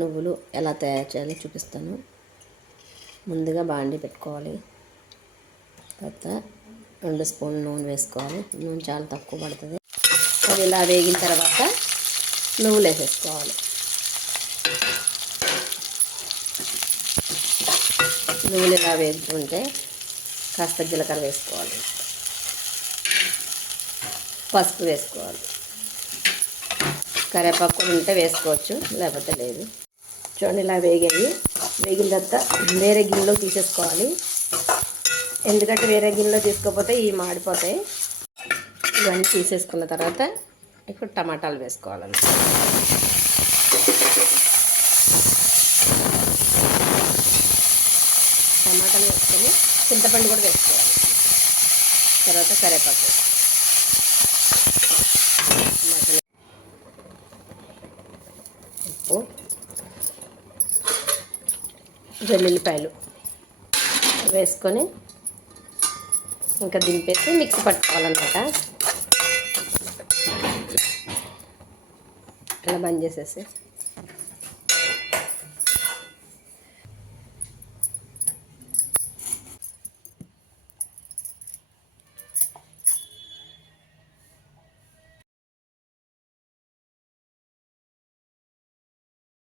నువ్వులు ఎలా తయారు చేయాలో చూపిస్తాను. ముందుగా బాండి పెట్టుకోవాలి. తర్వాత 2 స్పూన్లు నూనె వేసుకోవాలి. నూనె చాలా తక్కువ పడుతుంది. అది ఇలా వేగిన తర్వాత నువ్వులు వేసేసుకోవాలి. నువ్వులు ఇలా వేగుతుంటే కాస్త జీలకర్ర వేసుకోవాలి. పసుపు వేసుకోవాలి. కరివేపాకు కూడా ఉంటే వేసుకోవచ్చు, లేకపోతే లేదు. చూడండి ఇలా వేగిన తర్వాత వేరే గిన్నెలో తీసేసుకోవాలి. ఎందుకంటే వేరే గిన్నెలో తీసుకోకపోతే ఇవి మాడిపోతాయి. ఇవన్నీ తీసేసుకున్న తర్వాత ఇప్పుడు టమాటాలు వేసుకోవాలండి. టమాటాలు వేసుకొని చింతపండు కూడా వేసుకోవాలి. తర్వాత కరివేపాకు, ఉప్పు, వెల్లుల్లిపాయలు వేసుకొని ఇంకా దింపేసి మిక్సీ పట్టుకోవాలన్నమాట. అలా బంద్ చేసేసి